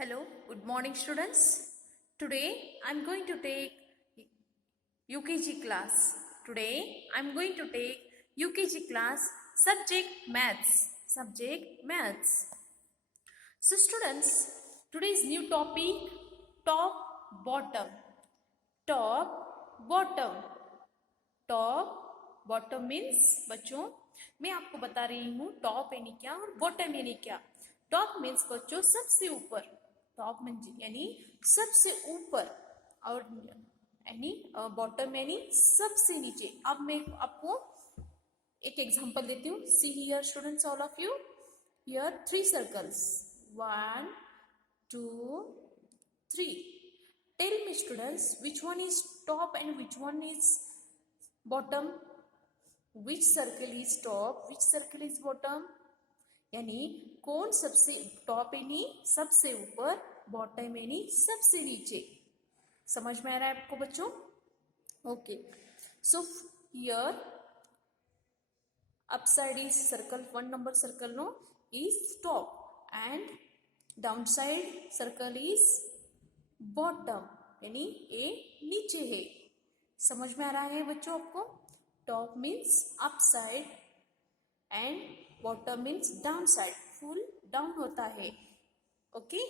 Hello, good morning students. Today I am going to take UKG class. Today I am going to take UKG class subject maths. Subject maths. So students, today's new topic top bottom. Top bottom. Top bottom means बच्चों मैं आपको बता रही हूँ top यानी क्या और bottom यानी क्या। टॉप मीन्स बच्चों सबसे ऊपर, टॉप मीन्स यानी सबसे ऊपर और यानी बॉटम यानी सबसे नीचे। अब मैं आपको एक एग्जांपल देती हूँ। सी here students, all of you, here 3 circles, 1 2 3. Tell me students, which one is top and which one is bottom? Which circle is top, which circle is bottom? यानी कौन सबसे टॉप यानी सबसे ऊपर, बॉटम यानी सबसे नीचे। समझ में आ रहा है आपको बच्चों? Okay, so here upside is circle, 1 number circle no is top and downside circle is bottom यानी ये नीचे है। समझ में आ रहा है बच्चों आपको? Top means upside and bottom means down side, full down होता है। Okay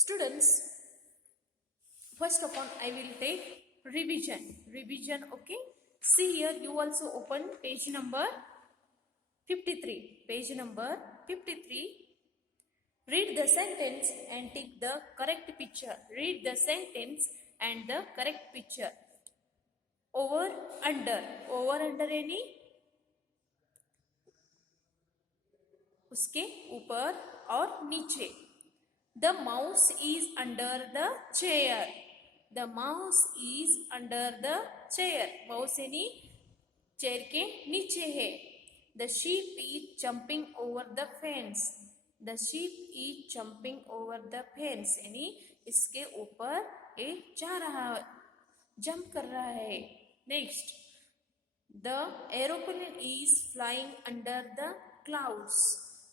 students, first of all I will take revision. Okay, see here, you also open page number 53. Page number 53. Read the sentence and take the correct picture. Read the sentence and the correct picture. Over under यानी उसके ऊपर और नीचे। The mouse is under the chair. The mouse is under the chair. Mouse यानी chair के नीचे है। The sheep is jumping over the fence. The sheep is jumping over the fence यानी इसके ऊपर ये जा रहा, जंप कर रहा है। Next, the aeroplane is flying under the clouds.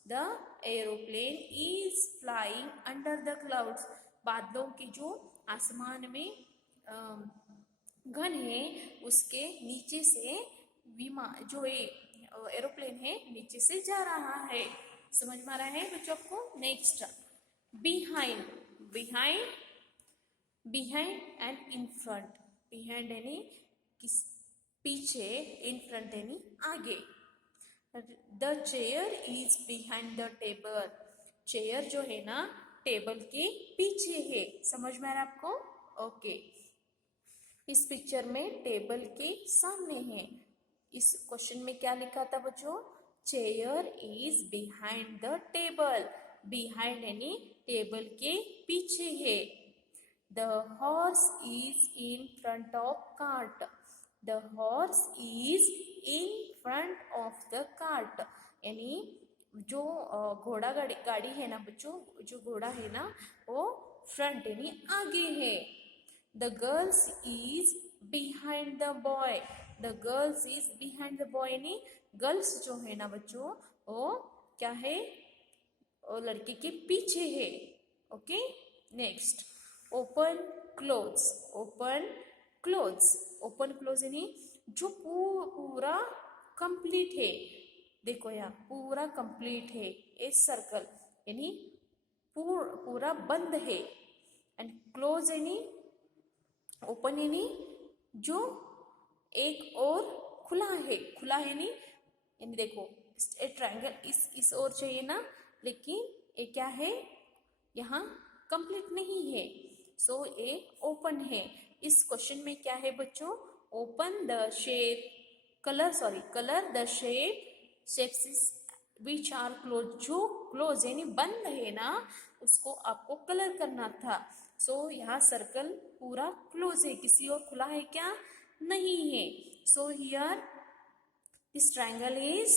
The aeroplane is flying under the clouds. बादलों की जो आसमान में घन है उसके नीचे से विमान जो एरोप्लेन है नीचे से जा रहा है। समझ में आ रहा है बच्चों आपको? Next, behind and in front. Behind यानी किस पीछे, इन फ्रंट यानी आगे। The chair is behind the table. Chair जो है ना टेबल के पीछे है। समझ में आ रहा है आपको? ओके, इस पिक्चर में टेबल के सामने है। इस क्वेश्चन में क्या लिखा था बच्चों? Chair is behind the table. Behind यानी टेबल के पीछे है। The horse is in front of cart. The horse is in front of the cart यानी जो घोड़ा गाड़ी है ना बच्चों, जो घोड़ा है ना वो फ्रंट यानी आगे है। The girls is behind the boy. The girls is behind the boy यानी गर्ल्स जो है ना बच्चों वो क्या है, वो लड़के के पीछे है। Okay next, open clothes. Open clothes यानी जो पूरा कंप्लीट है। देखो यहाँ पूरा कंप्लीट है। ए सर्कल यानी पूरा बंद है। एंड क्लोज यानी ओपन यानी जो एक और खुला है। खुला है यानी देखो ए ट्रायंगल इस ओर चाहिए ना, लेकिन ये क्या है यहाँ कंप्लीट नहीं है। सो ये ओपन है। इस क्वेश्चन में क्या है बच्चों? Open the shape, colour the shapes which are close. जो क्लोज यानी बंद है ना उसको आपको कलर करना था। सो यहाँ सर्कल पूरा क्लोज है, किसी और खुला है क्या? नहीं है। So here this triangle is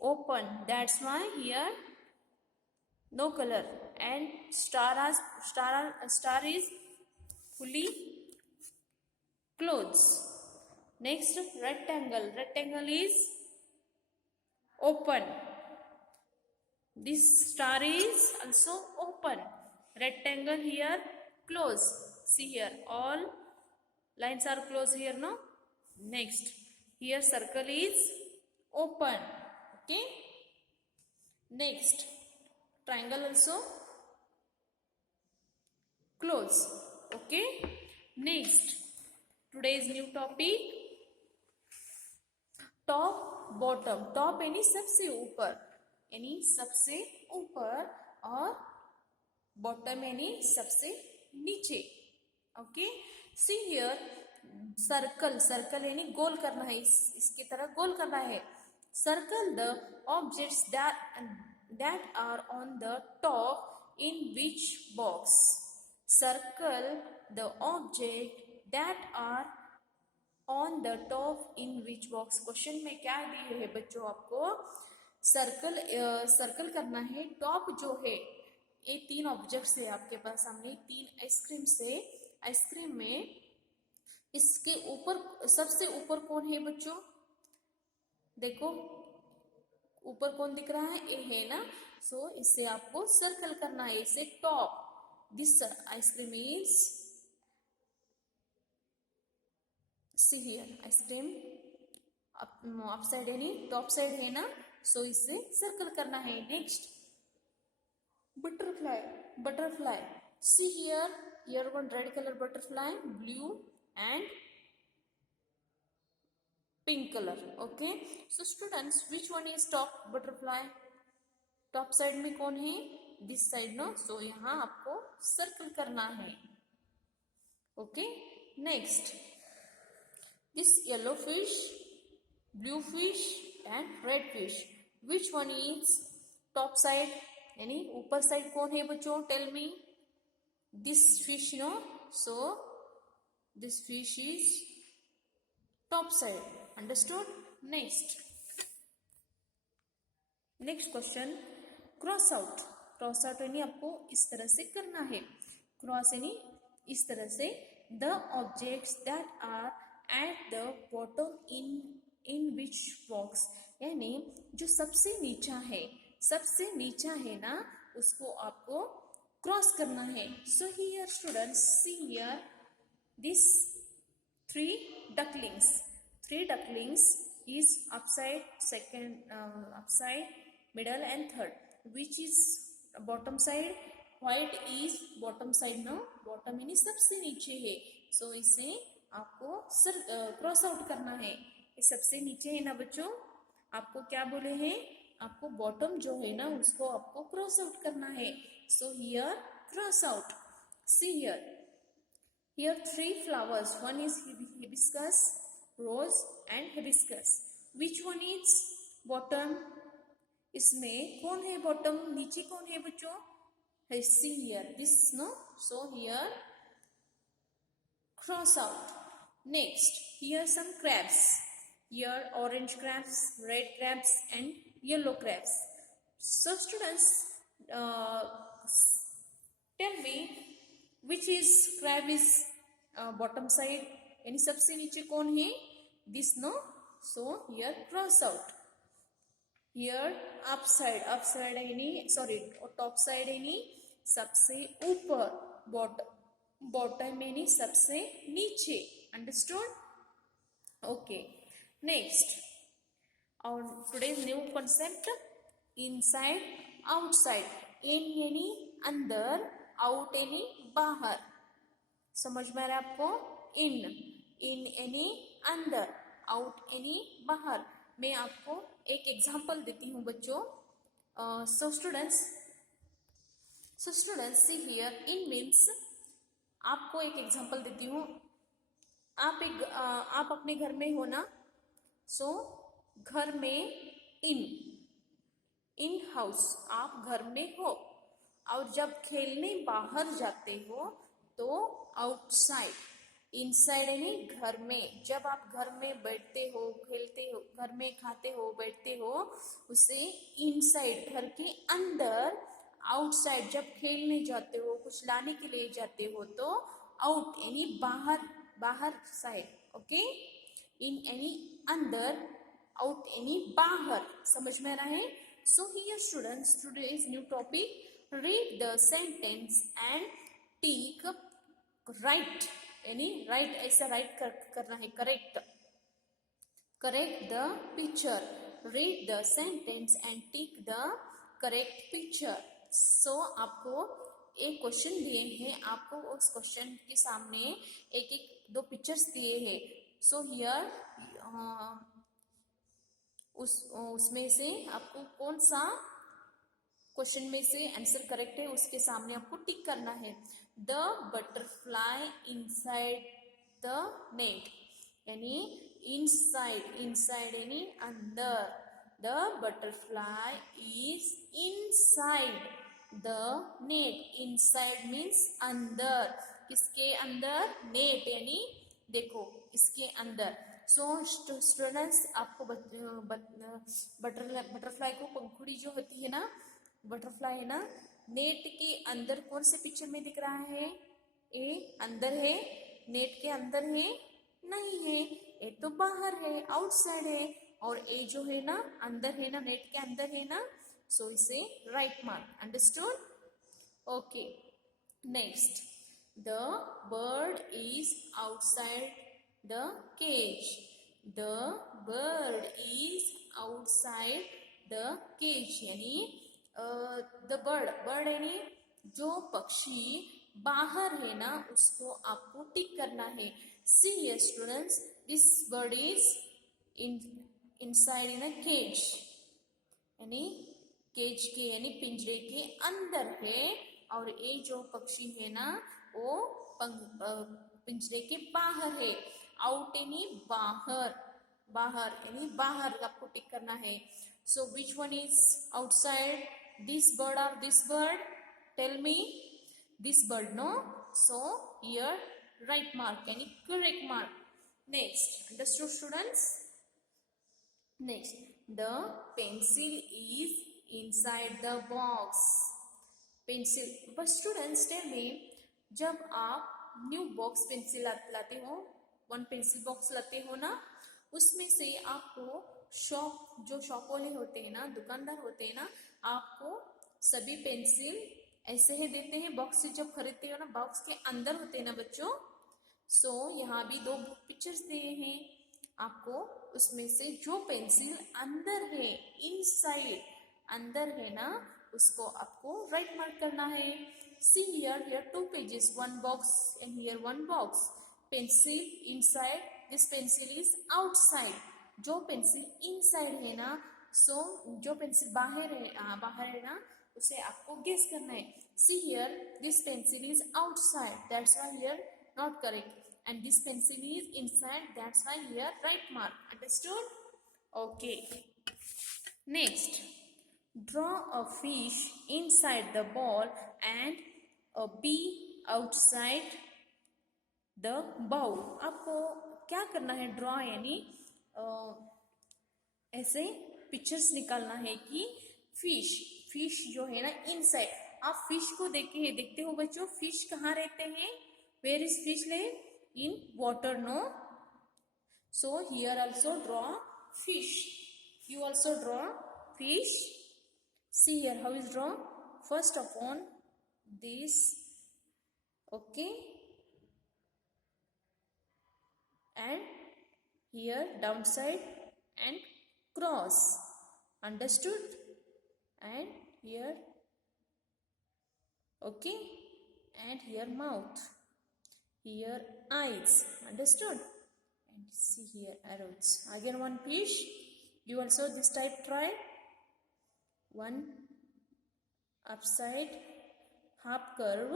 open, that's why here no color. And star is fully closed. Next, rectangle is open. This star is also open. rectangle here close. See here, all lines are closed here, no? Next, here circle is open. Okay. Next, triangle also close. Okay. Next, today's new topic, top bottom. top यानी सबसे ऊपर, यानी सबसे ऊपर, और bottom यानी सबसे नीचे. Okay. See here, circle. Circle यानी गोल करना है, इसकी तरह गोल करना है. Circle the objects that are on the top in which box. Circle the object that are on the top in which box. Question में क्या दिए है बच्चों आपको? सर्कल करना है. टॉप जो है, ये 3 ऑब्जेक्ट्स है आपके पास सामने, 3 आइसक्रीम से. आइसक्रीम में इसके ऊपर, सबसे ऊपर कौन है बच्चों? देखो ऊपर कौन दिख रहा है? ए है ना. सो इससे आपको सर्कल करना है. इसे top. This ice cream is, see here, ice cream up side यानी टॉप साइड है ना. सो इसे सर्कल करना है. Next, butterfly. Butterfly, see here one red color butterfly, blue and pink color. Okay. So students, which one is top butterfly? top side में कौन है? this side, no? so यहाँ आपको circle करना है. okay. next, this yellow fish, blue fish and red fish, which one is top side? यानी ऊपर side कौन है बच्चों? Tell me. This fish, no. So this fish is top side. Understood. Next question, cross out. Cross out यानी आपको इस तरह से करना है. क्रॉस यानी इस तरह से. The objects that are at the bottom in which box, यानी जो सबसे नीचा है, सबसे नीचा है ना, उसको आपको क्रॉस करना है. So here students, C here this 3 ducklings. 3 ducklings is upside, second upside, middle and third. Which is bottom side? White is bottom side, no? bottom यानी सबसे नीचे है. सो इसे आपको क्रॉस आउट करना है. ये सबसे नीचे है ना बच्चों. आपको क्या बोले हैं? आपको बॉटम जो है ना, उसको आपको क्रॉस आउट करना है. So here cross out. See here 3 flowers. one is hibiscus, rose and hibiscus. which one is bottom? इसमें कौन है बॉटम? नीचे कौन है बच्चों? See here this, no. So here cross out. next, here some crabs. Here orange crabs, red crabs and yellow crabs. So students, tell me which is crab is bottom side, यानी सबसे नीचे कौन है? this, no. so here cross out. here upside यानी sorry top side यानी सबसे ऊपर, bottom यानी सबसे नीचे. understood? okay. next, our today's new concept, inside outside. in यानी अंदर, out यानी बाहर. समझ में आ रहा है आपको? in यानी अंदर, out यानी बाहर. मैं आपको एक एग्जांपल देती हूँ बच्चों. so students see here, in means, आपको एक एग्जांपल देती हूँ. आप अपने घर में हो ना. सो घर में इन हाउस, आप घर में हो. और जब खेलने बाहर जाते हो तो आउटसाइड. इनसाइड यानी घर में. जब आप घर में बैठते हो, खेलते हो, घर में खाते हो, बैठते हो, उसे इनसाइड, घर के अंदर. आउटसाइड, जब खेलने जाते हो, कुछ लाने के लिए जाते हो, तो आउट यानी बाहर साइड. ओके. इन यानी अंदर, आउट यानी बाहर. समझ में आ रहा है? So here students, today is new topic, read the sentence and tick right, यानी राइट ऐसा राइट करना है, correct the picture, read the sentence and tick the correct picture. So आपको एक क्वेश्चन दिए हैं, आपको उस क्वेश्चन के सामने एक एक दो पिक्चर्स दिए हैं। सो हियर उसमें से आपको कौन सा क्वेश्चन में से आंसर करेक्ट है उसके सामने आपको टिक करना है। The butterfly inside the net, यानी इनसाइड यानी अंदर, the butterfly is inside the net, inside means अंदर, किसके अंदर, नेट यानी देखो इसके अंदर। सो स्टूडेंट्स आपको बटरफ्लाई को पंखुड़ी जो होती है ना, बटरफ्लाई है ना, नेट के अंदर कौन से पिक्चर में दिख रहा है, ए अंदर है, नेट के अंदर है नहीं है, ए तो बाहर है आउटसाइड है, और ए जो है ना अंदर है ना, नेट के अंदर है ना, सो इसे right mark, understood. Okay next, the bird is outside the cage, the bird is outside the cage, यानी द बर्ड यानी जो पक्षी बाहर है ना उसको आपको टिक करना है। See here students, this bird is inside in a cage, यानी केज के यानी पिंजरे के अंदर है, और ये जो पक्षी है ना वो पिंजरे के बाहर है। आउट यानी बाहर, बाहर यानी बाहर आपको टिक करना है। So which one is outside, this bird और this bird, tell me, this bird no, so here right mark यानी correct mark. Next, understood students. Next, the pencil is inside the box, pencil, but students tell me, जब आप new box pencil लाते हो, one pencil box लाते हो ना, उसमें से आपको shop वाले होते हैं ना, दुकानदार होते हैं ना, आपको सभी पेंसिल ऐसे ही देते हैं, बॉक्स से जब खरीदते हो ना, बॉक्स के अंदर होते हैं ना बच्चों। सो यहाँ भी दो पिक्चर्स दिए हैं आपको, उसमें से जो पेंसिल अंदर है, इनसाइड अंदर है ना, उसको आपको राइट मार्क करना है। See here two pages, one box and here one box, pencil inside, this pencil is outside, जो पेंसिल इनसाइड है ना, सो जो पेंसिल बाहर है ना, उसे आपको गेस करना है। See here this pencil is outside, that's why here not correct, and this pencil is inside, that's why here right mark, understood? Okay, next, draw a fish inside the ball and a bee outside the bowl। आपको क्या करना है, draw यानी ऐसे pictures निकालना है कि fish जो है ना इनसाइड, आप फिश को देखते हो बच्चों, फिश कहाँ रहते हैं, where is fish live, in water, no? So here also draw fish, you also draw fish। See here how is draw, first upon this, okay, and here downside and cross, understood, and here okay, and here mouth, here eyes, understood, and see here arrows, again one fish, you also this type try, one upside half curve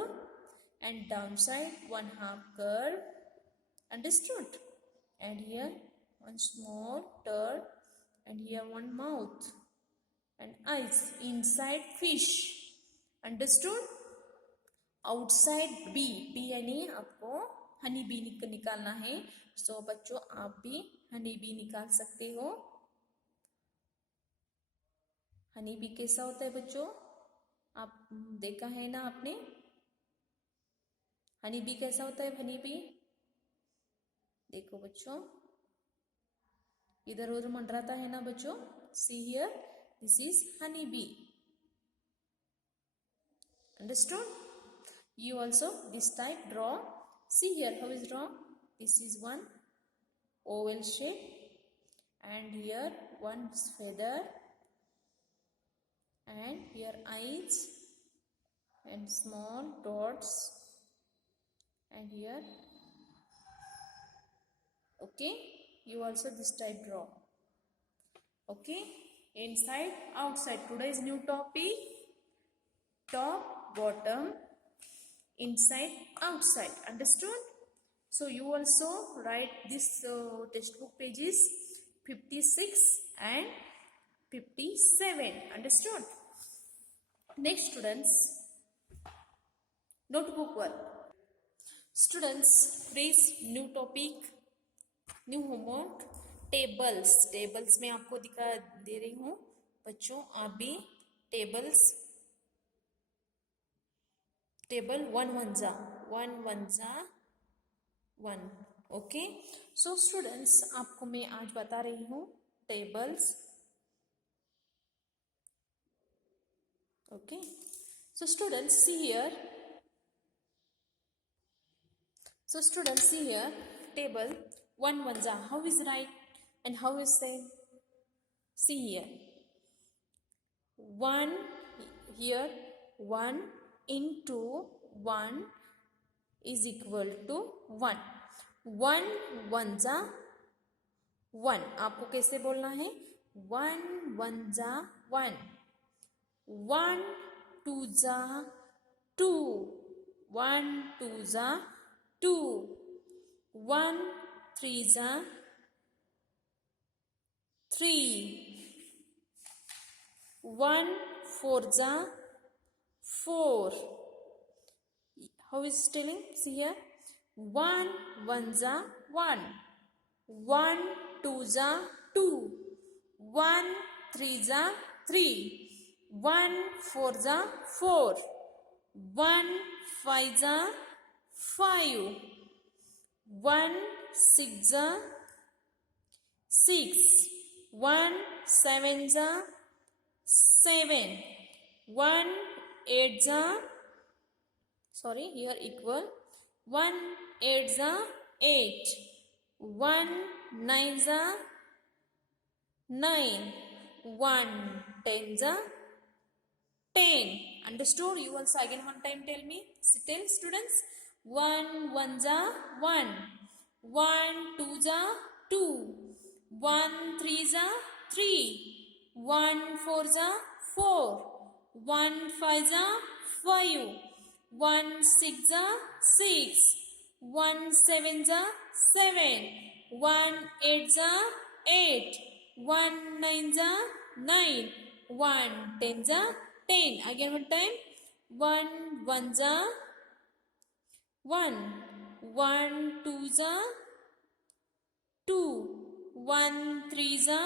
and downside one half curve, understood, and here one small turn, and here one mouth and eyes, inside fish, understood। Outside bee, bee यानी आपको honey bee निकालना है। सो बच्चों आप भी honey bee निकाल सकते हो। हनी बी कैसा होता है बच्चों, आप देखा है ना आपने, हनी बी कैसा होता है, हनी बी देखो बच्चों, इधर उधर मंडराता है ना बच्चों। See here this is honey bee, Understood? You also this type draw. See here how is draw. This is one oval shape and here one feather and here eyes and small dots and here. Okay, you also this type draw. Okay, inside outside. Today's new topic, top bottom inside outside. Understood? So you also write this textbook pages 56 and 57. Understood? Next students, notebook work. Students, please new topic, new homework, tables. Tables में आपको दिखा दे रही हूँ बच्चों, आप भी tables, table one one जा one. Okay, so students आपको मैं आज बता रही हूँ tables. Okay, so students see here. So students see here table one जा. How is right and how is same? See here. 1 here 1 into 1 is equal to 1. 1 जा 1. आपको कैसे बोलना है? 1 जा 1. 1 2 जा 2. 1 2 जा 2. 1 3 जा 3. 1 4 जा 4. How is telling? See here. 1 जा 1. 1 2 जा 2. 1 3 जा 3. 1 4 जा 4. 1 5 जा 5. 1 6 जा 6. 1 7 जा 7. 1 8 जा, sorry here equal. 1 8 जा 8. 1 9 जा 9. 1 10 जा 10. Understood? You also again one time tell me. Tell students. 1 जा 1. 1 2 जा 2. 1 3 जा 3. 1 4 जा 4. 1 5 जा 5. 1 6 जा 6. 1 7 जा 7. 1 8 जा 8. 1 9 जा 9. 1 10 जा 10. Again one time. 1 जा 1. 1 2 जा 2. 1 3 जा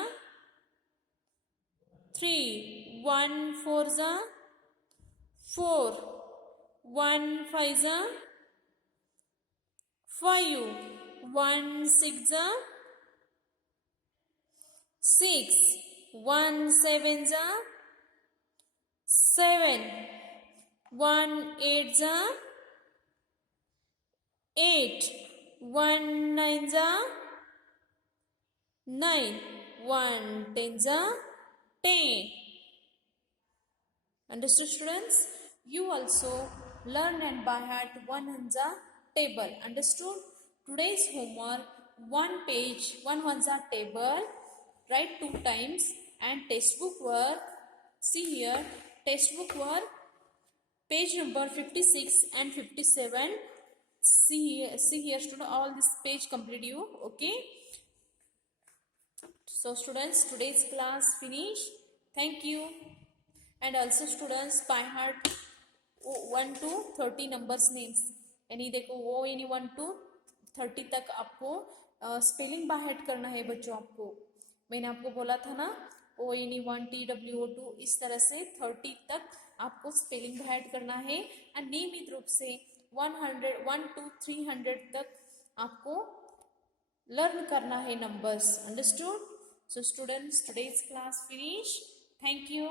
3. 1 4 जा 4. 1 5 जा 5. 1 6 जा 6. 1 7 जा 7. 1 8 जा 8. 1 9 जा 9. 1 10 जा 10. Understood students? You also learn and by heart one hanza table. Understood? Today's homework, one page, one hanza table, write 2 times, and textbook work. See here, textbook work, page number 56 and 57. See here student, all this page complete you. Okay? So students, today's class finished. Thank you. And also students, by heart 1 to 30 numbers names. यानी देखो वो यानी 1 to 30 तक आपको spelling by heart करना है बच्चों. आपको मैंने आपको बोला था ना, ओ यानी 1 TWO2 इस तरह से 30 तक आपको स्पेलिंग बाय हार्ट करना है. और नियमित रूप से 1 to 300 तक आपको लर्न करना है numbers. Understood? So students, today's class finished. Thank you.